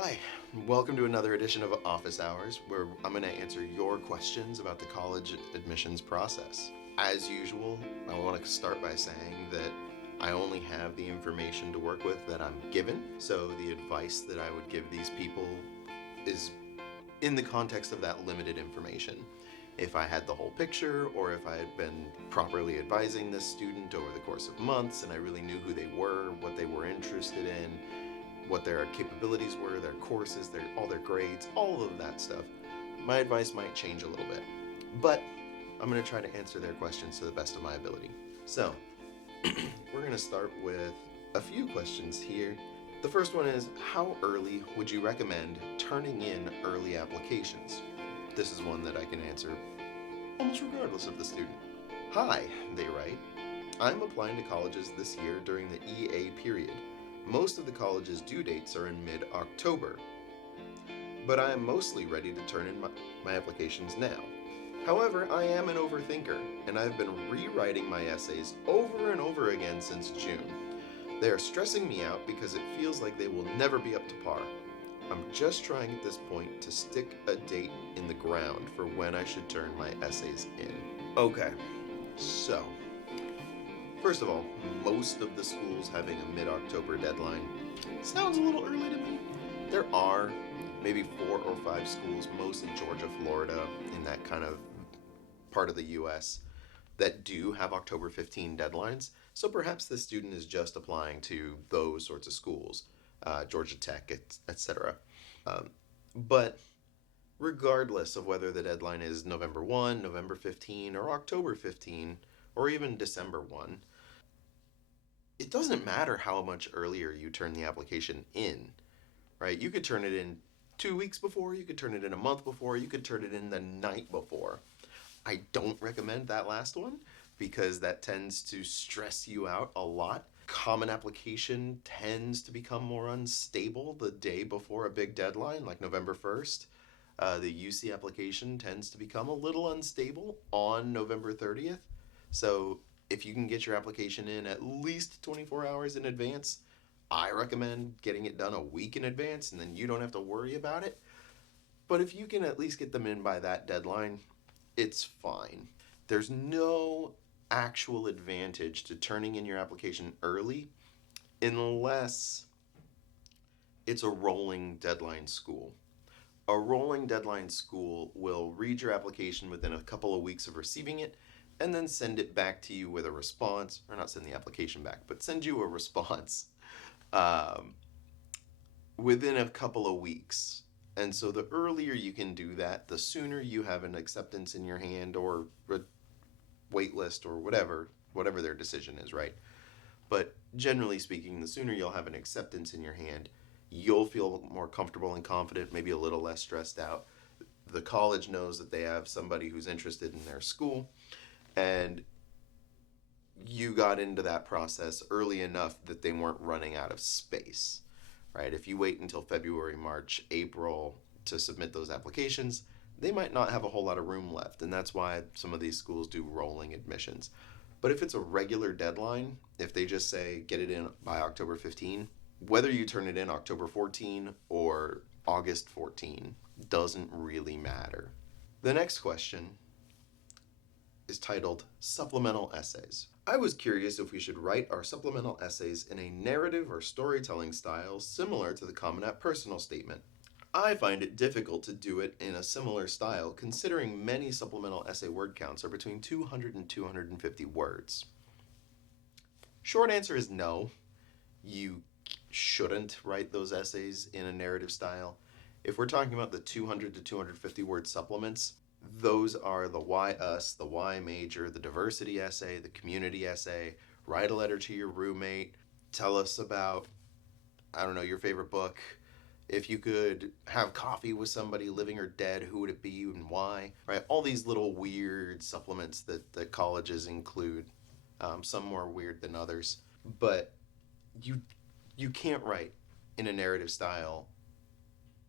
Hi, welcome to another edition of Office Hours, where I'm going to answer your questions about the college admissions process. As usual, I want to start by saying that I only have the information to work with that I'm given, so the advice that I would give these people is in the context of that limited information. If I had the whole picture, or if I had been properly advising this student over the course of months and I really knew who they were, what they were interested in, what their capabilities were, their courses, all their grades, all of that stuff, my advice might change a little bit. But I'm going to try to answer their questions to the best of my ability. So, we're going to start with a few questions here. The first one is, how early would you recommend turning in early applications? This is one that I can answer almost regardless of the student. Hi, they write. I'm applying to colleges this year during the EA period. Most of the college's due dates are in mid-October, but I am mostly ready to turn in my applications now. However, I am an overthinker, and I've been rewriting my essays over and over again since June. They are stressing me out because it feels like they will never be up to par. I'm just trying at this point to stick a date in the ground for when I should turn my essays in. Okay, so first of all, most of the schools having a mid-October deadline sounds a little early to me. There are maybe 4 or 5 schools, mostly Georgia, Florida, in that kind of part of the US, that do have October 15 deadlines. So perhaps the student is just applying to those sorts of schools, Georgia Tech, etc. But regardless of whether the deadline is November 1, November 15, or October 15, or even December 1, it doesn't matter how much earlier you turn the application in, right? You could turn it in 2 weeks before, you could turn it in a month before, you could turn it in the night before. I don't recommend that last one because that tends to stress you out a lot. Common application tends to become more unstable the day before a big deadline, like November 1st. The UC application tends to become a little unstable on November 30th. So if you can get your application in at least 24 hours in advance, I recommend getting it done a week in advance, and then you don't have to worry about it. But if you can at least get them in by that deadline, it's fine. There's no actual advantage to turning in your application early unless it's a rolling deadline school. A rolling deadline school will read your application within a couple of weeks of receiving it and then send it back to you with a response, or not send the application back, but send you a response um, within a couple of weeks. And so the earlier you can do that, the sooner you have an acceptance in your hand or a wait list or whatever their decision is, right? But generally speaking, the sooner you'll have an acceptance in your hand, you'll feel more comfortable and confident, maybe a little less stressed out. The college knows that they have somebody who's interested in their school, and you got into that process early enough that they weren't running out of space, right? If you wait until February, March, April to submit those applications, they might not have a whole lot of room left, and that's why some of these schools do rolling admissions. But if it's a regular deadline, if they just say get it in by October 15, whether you turn it in October 14 or August 14 doesn't really matter. The next question is titled Supplemental Essays. I was curious if we should write our supplemental essays in a narrative or storytelling style similar to the Common App personal statement. I find it difficult to do it in a similar style considering many supplemental essay word counts are between 200 and 250 words. Short answer is no. You shouldn't write those essays in a narrative style. If we're talking about the 200 to 250 word supplements, those are the why us, the why major, the diversity essay, the community essay, write a letter to your roommate, tell us about, I don't know, your favorite book. If you could have coffee with somebody living or dead, who would it be and why? Right? All these little weird supplements that colleges include, some more weird than others. But you can't write in a narrative style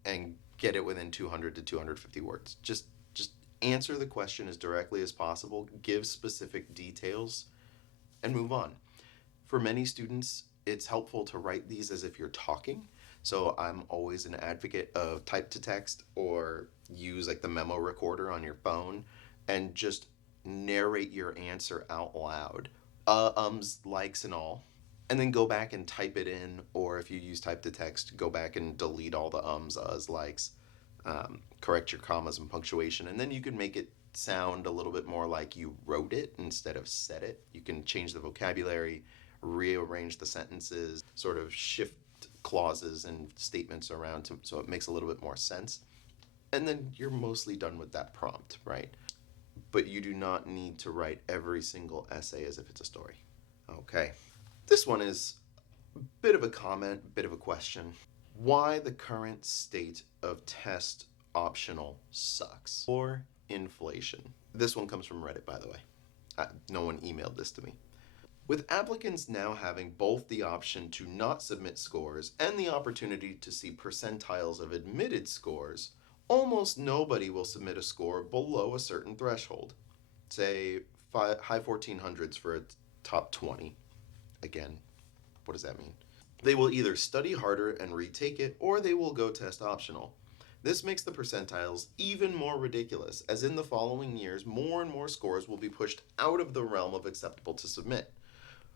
and get it within 200 to 250 words. Just answer the question as directly as possible, give specific details, and move on. For many students, it's helpful to write these as if you're talking. So I'm always an advocate of type to text or use like the memo recorder on your phone and just narrate your answer out loud. Likes, and all. And then go back and type it in, or if you use type to text, go back and delete all the likes, correct your commas and punctuation, and then you can make it sound a little bit more like you wrote it instead of said it. You can change the vocabulary, rearrange the sentences, sort of shift clauses and statements around so it makes a little bit more sense. And then you're mostly done with that prompt, right? But you do not need to write every single essay as if it's a story. Okay. This one is a bit of a comment, bit of a question. Why the current state of test optional sucks? Or inflation. This one comes from Reddit, by the way. No one emailed this to me. With applicants now having both the option to not submit scores and the opportunity to see percentiles of admitted scores, almost nobody will submit a score below a certain threshold. Say high 1400s for a top 20. Again, what does that mean? They will either study harder and retake it, or they will go test optional. This makes the percentiles even more ridiculous, as in the following years, more and more scores will be pushed out of the realm of acceptable to submit.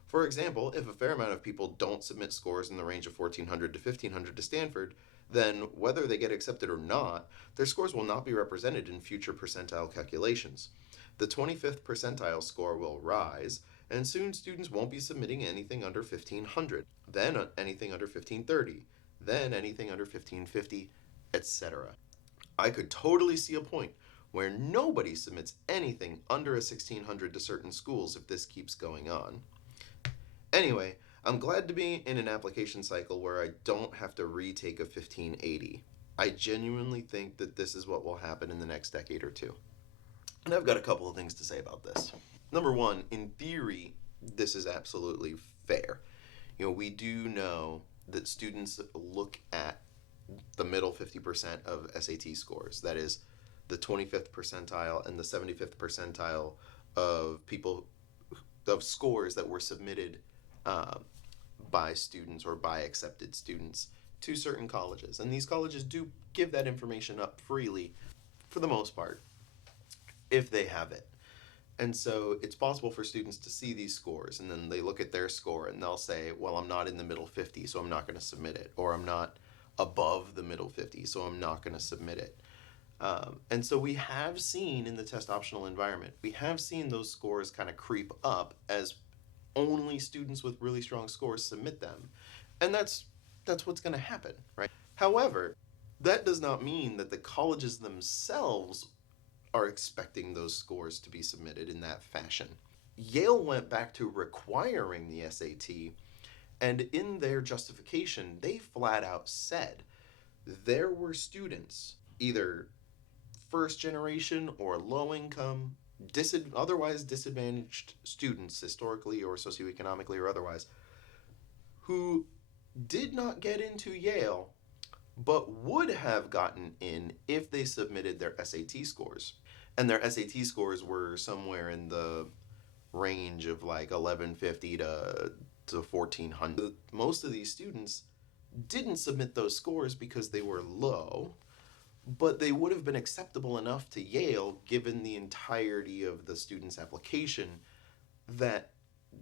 For example, if a fair amount of people don't submit scores in the range of 1400 to 1500 to Stanford, then whether they get accepted or not, their scores will not be represented in future percentile calculations. The 25th percentile score will rise, and soon students won't be submitting anything under 1500, then anything under 1530, then anything under 1550, etc. I could totally see a point where nobody submits anything under a 1600 to certain schools if this keeps going on. Anyway, I'm glad to be in an application cycle where I don't have to retake a 1580. I genuinely think that this is what will happen in the next decade or two. And I've got a couple of things to say about this. Number one, in theory, this is absolutely fair. We do know that students look at the middle 50% of SAT scores. That is the 25th percentile and the 75th percentile of scores that were submitted by students or by accepted students to certain colleges. And these colleges do give that information up freely for the most part, if they have it. And so it's possible for students to see these scores, and then they look at their score and they'll say, well, I'm not in the middle 50, so I'm not going to submit it. Or I'm not above the middle 50, so I'm not going to submit it. And so we have seen in the test optional environment, we have seen those scores kind of creep up as only students with really strong scores submit them. And that's what's going to happen, right? However, that does not mean that the colleges themselves are expecting those scores to be submitted in that fashion. Yale went back to requiring the SAT, and in their justification, they flat out said there were students, either first generation or low income, otherwise disadvantaged students, historically or socioeconomically or otherwise, who did not get into Yale but would have gotten in if they submitted their SAT scores. And their SAT scores were somewhere in the range of like 1150 to 1400. Most of these students didn't submit those scores because they were low, but they would have been acceptable enough to Yale given the entirety of the student's application that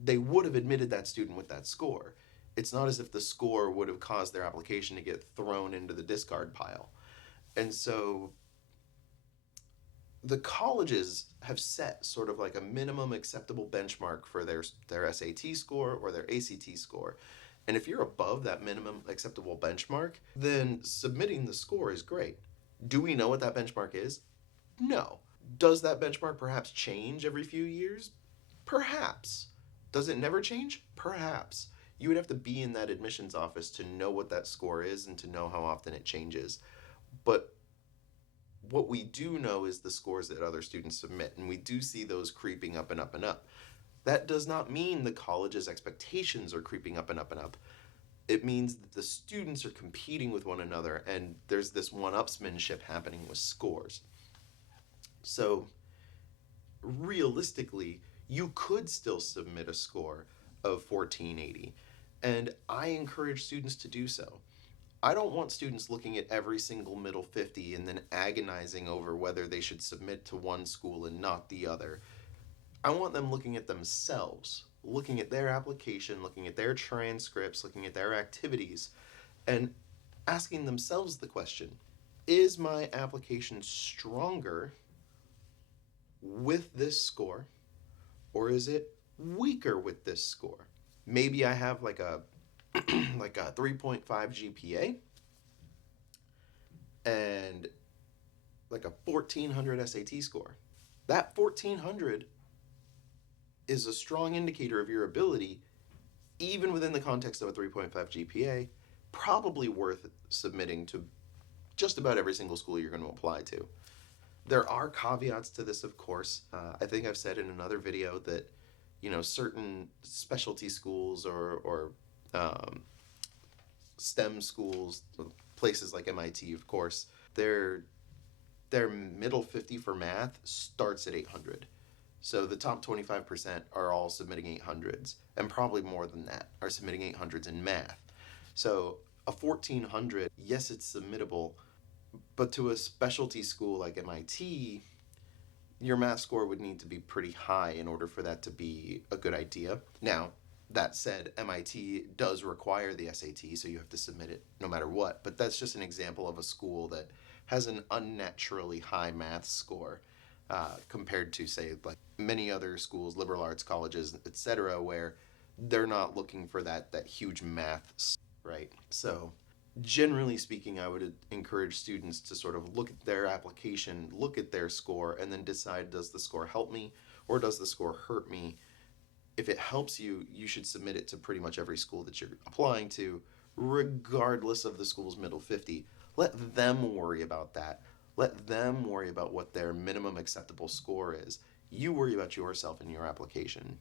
they would have admitted that student with that score. It's not as if the score would have caused their application to get thrown into the discard pile. And so the colleges have set sort of like a minimum acceptable benchmark for their SAT score or their ACT score. And if you're above that minimum acceptable benchmark, then submitting the score is great. Do we know what that benchmark is? No. Does that benchmark perhaps change every few years? Perhaps. Does it never change? Perhaps. You would have to be in that admissions office to know what that score is and to know how often it changes. But what we do know is the scores that other students submit, and we do see those creeping up and up and up. That does not mean the college's expectations are creeping up and up and up. It means that the students are competing with one another, and there's this one-upsmanship happening with scores. So, realistically, you could still submit a score of 1480, and I encourage students to do so. I don't want students looking at every single middle 50 and then agonizing over whether they should submit to one school and not the other. I want them looking at themselves, looking at their application, looking at their transcripts, looking at their activities, and asking themselves the question, is my application stronger with this score, or is it weaker with this score? Maybe I have like a like a 3.5 GPA and like a 1400 SAT score. That 1400 is a strong indicator of your ability, even within the context of a 3.5 GPA, probably worth submitting to just about every single school you're going to apply to. There are caveats to this, of course. I think I've said in another video that, certain specialty schools or STEM schools, places like MIT, of course, their middle 50 for math starts at 800. So the top 25% are all submitting 800s, and probably more than that are submitting 800s in math. So a 1400, yes, it's submittable, but to a specialty school like MIT, your math score would need to be pretty high in order for that to be a good idea. Now, that said, MIT does require the SAT, so you have to submit it no matter what, but that's just an example of a school that has an unnaturally high math score compared to, say, like many other schools, liberal arts colleges, etc., where they're not looking for that huge math, right? So generally speaking, I would encourage students to sort of look at their application, look at their score, and then decide, does the score help me or does the score hurt me? If it helps you, you should submit it to pretty much every school that you're applying to, regardless of the school's middle 50. Let them worry about that. Let them worry about what their minimum acceptable score is. You worry about yourself and your application.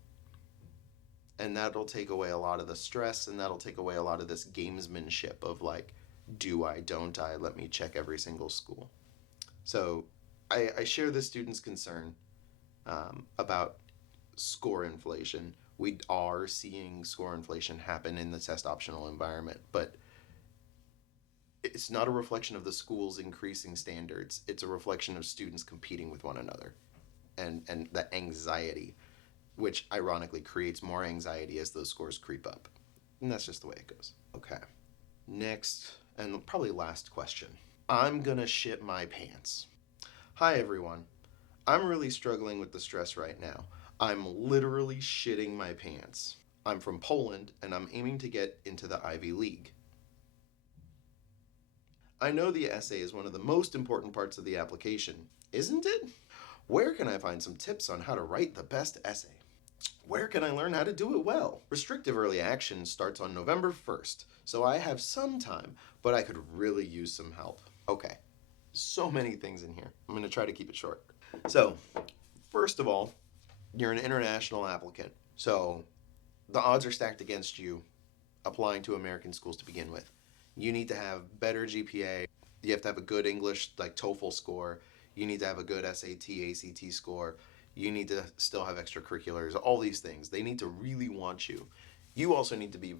And that'll take away a lot of the stress, and that'll take away a lot of this gamesmanship of like, do I, don't I, let me check every single school. So I share the students' concern about score inflation. We are seeing score inflation happen in the test optional environment, but it's not a reflection of the school's increasing standards. It's a reflection of students competing with one another and the anxiety, which ironically creates more anxiety as those scores creep up. And that's just the way it goes. Okay. Next, and probably last question. I'm gonna shit my pants. Hi, everyone. I'm really struggling with the stress right now. I'm literally shitting my pants. I'm from Poland, and I'm aiming to get into the Ivy League. I know the essay is one of the most important parts of the application, isn't it? Where can I find some tips on how to write the best essay? Where can I learn how to do it well? Restrictive early action starts on November 1st, so I have some time, but I could really use some help. Okay, so many things in here. I'm going to try to keep it short. So, first of all, you're an international applicant, so the odds are stacked against you applying to American schools to begin with. You need to have better GPA. You have to have a good English, like TOEFL score. You need to have a good SAT, ACT score. You need to still have extracurriculars, all these things. They need to really want you. You also need to be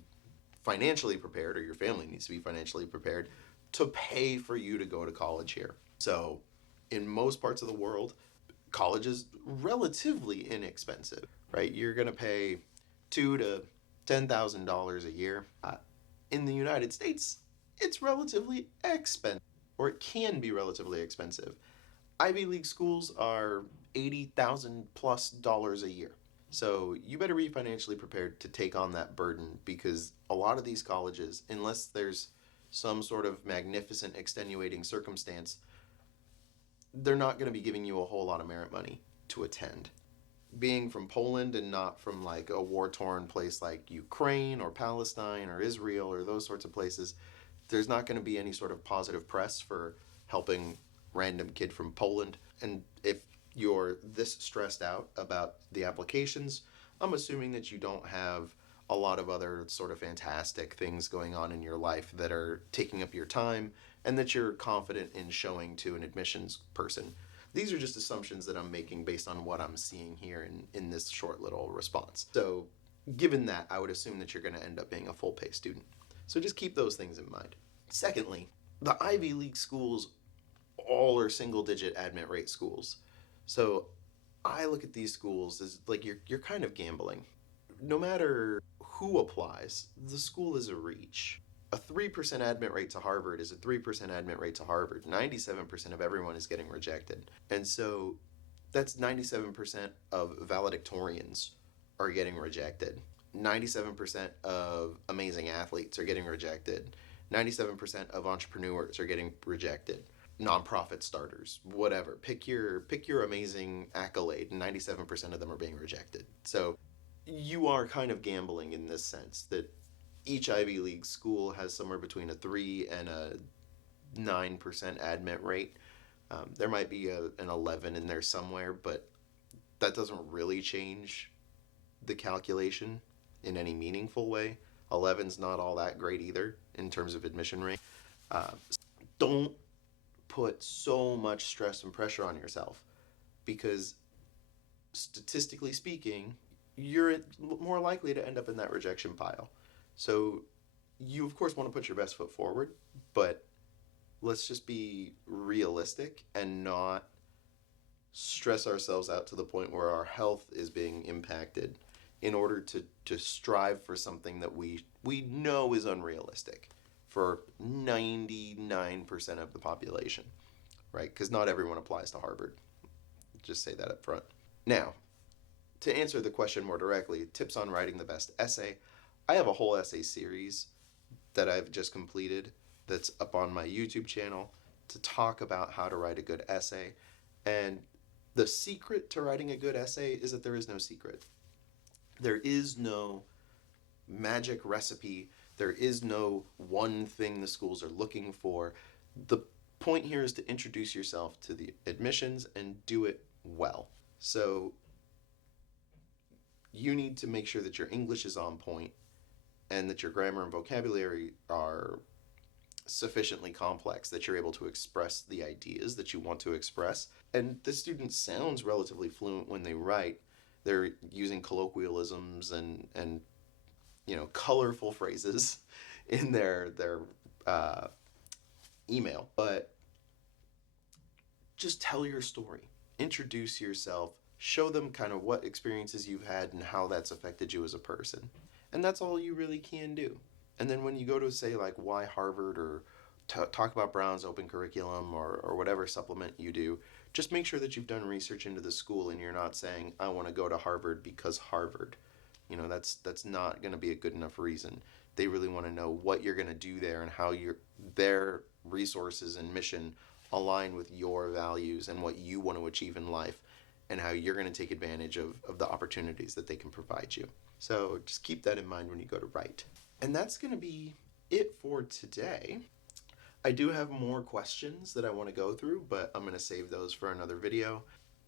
financially prepared, or your family needs to be financially prepared to pay for you to go to college here. So, in most parts of the world, college is relatively inexpensive, right? You're going to pay $2,000 to $10,000 a year. In the United States, it's relatively expensive, or it can be relatively expensive. Ivy League schools are $80,000 plus a year. So you better be financially prepared to take on that burden, because a lot of these colleges, unless there's some sort of magnificent extenuating circumstance, they're not going to be giving you a whole lot of merit money to attend. Being from Poland and not from like a war-torn place like Ukraine or Palestine or Israel or those sorts of places, there's not going to be any sort of positive press for helping random kid from Poland. And if you're this stressed out about the applications, I'm assuming that you don't have a lot of other sort of fantastic things going on in your life that are taking up your time, and that you're confident in showing to an admissions person. These are just assumptions that I'm making based on what I'm seeing here in this short little response. So given that, I would assume that you're going to end up being a full pay student. So just keep those things in mind. Secondly, the Ivy League schools all are single digit admit rate schools. So I look at these schools as like you're kind of gambling. No matter who applies, the school is a reach. A 3% admit rate to Harvard is a 3% admit rate to Harvard. 97% of everyone is getting rejected. And so that's 97% of valedictorians are getting rejected. 97% of amazing athletes are getting rejected. 97% of entrepreneurs are getting rejected. Nonprofit starters, whatever. Pick your amazing accolade. 97% of them are being rejected. So you are kind of gambling in this sense that each Ivy League school has somewhere between a 3 and a 9% admit rate. There might be an 11 in there somewhere, but that doesn't really change the calculation in any meaningful way. 11's not all that great either in terms of admission rate. Don't put so much stress and pressure on yourself, because statistically speaking, you're more likely to end up in that rejection pile. So you, of course, want to put your best foot forward, but let's just be realistic and not stress ourselves out to the point where our health is being impacted in order to strive for something that we know is unrealistic for 99% of the population, right? Because not everyone applies to Harvard. Just say that up front. Now, to answer the question more directly, tips on writing the best essay. I have a whole essay series that I've just completed that's up on my YouTube channel to talk about how to write a good essay. And the secret to writing a good essay is that there is no secret. There is no magic recipe. There is no one thing the schools are looking for. The point here is to introduce yourself to the admissions and do it well. So you need to make sure that your English is on point and that your grammar and vocabulary are sufficiently complex that you're able to express the ideas that you want to express. And the student sounds relatively fluent when they write. They're using colloquialisms and colorful phrases in their email. But just tell your story. Introduce yourself. Show them kind of what experiences you've had and how that's affected you as a person. And that's all you really can do. And then when you go to say like why Harvard, or talk about Brown's open curriculum, or whatever supplement you do, just make sure that you've done research into the school and you're not saying I want to go to Harvard because Harvard. That's not going to be a good enough reason. They really want to know what you're going to do there and how their resources and mission align with your values and what you want to achieve in life, and how you're going to take advantage of the opportunities that they can provide you. So just keep that in mind when you go to write. And that's going to be it for today. I do have more questions that I want to go through, but I'm going to save those for another video.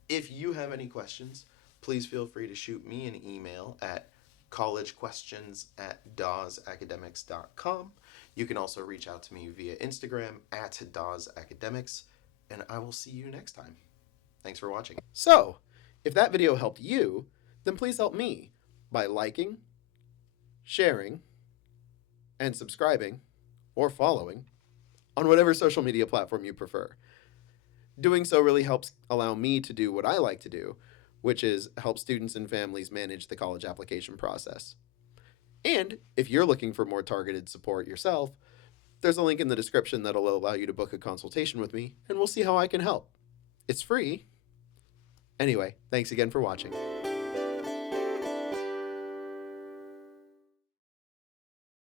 If you have any questions, please feel free to shoot me an email at collegequestions@dawesacademics.com. You can also reach out to me via Instagram at dawesacademics, and I will see you next time. Thanks for watching. So, if that video helped you, then please help me by liking, sharing, and subscribing, or following, on whatever social media platform you prefer. Doing so really helps allow me to do what I like to do, which is help students and families manage the college application process. And if you're looking for more targeted support yourself, there's a link in the description that'll allow you to book a consultation with me, and we'll see how I can help. It's free. Anyway, thanks again for watching.